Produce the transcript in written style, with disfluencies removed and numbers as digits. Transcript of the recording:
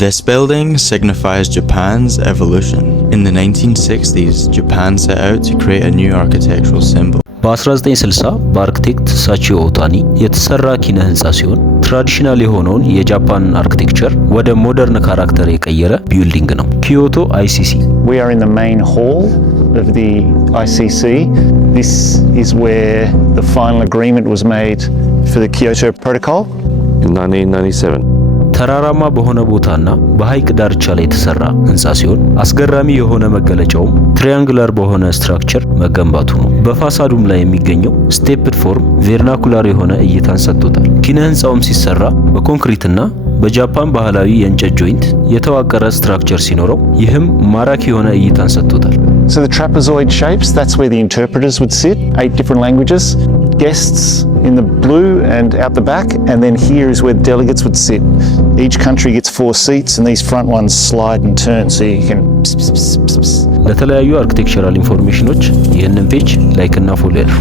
This building signifies Japan's evolution. In the 1960s, Japan set out to create a new architectural symbol. በ1960 በአርክቴክት ሳቺዮ ኦታኒ የተሰራ ኪነ ህንጻ ሲሆን ትራዲሽናል የሆነውን የጃፓን አርኪቴክቸር ወደ ሞደርን ካራክተር የቀየረ ቢልዲንግ ነው። ኪዮቶ አይሲሲ We are in the main hall of the ICC. This is where the final agreement was made for the Kyoto Protocol in 1997. ተራራማ በሆነ ቦታና በሐይቅ ዳርቻ ላይ የተሰራ ህንጻ ሲሆን አስገራሚ የሆነ መገለጫውም ትሪያንጉላር በሆነ ስትራክቸር መገንባቱ ነው። በፋሳዱም ላይ የሚገኘው ስቴፕድ ፎርም ቬርናኩላር የሆነ እይታን ሰጥቶታል። ኪነ ህንጻውም ሲሰራ በኮንክሪትና በጃፓን ባህላዊ የእንጨት ጆይንት የተዋቀረ ስትራክቸር ሲኖረው ይህም ማራኪ የሆነ እይታን ሰጥቶታል። So the trapezoid shapes, that's where the interpreters would sit, 8 different languages, guests in the blue and out the back, and then here is where delegates would sit. Each country gets 4 seats and these front ones slide and turn so you can ለተለያዩ አርኪቴክቸራል ኢንፎርሜሽኖች ይህንን ፔጅ ላይክ እና ፎሎ ያድርጉ።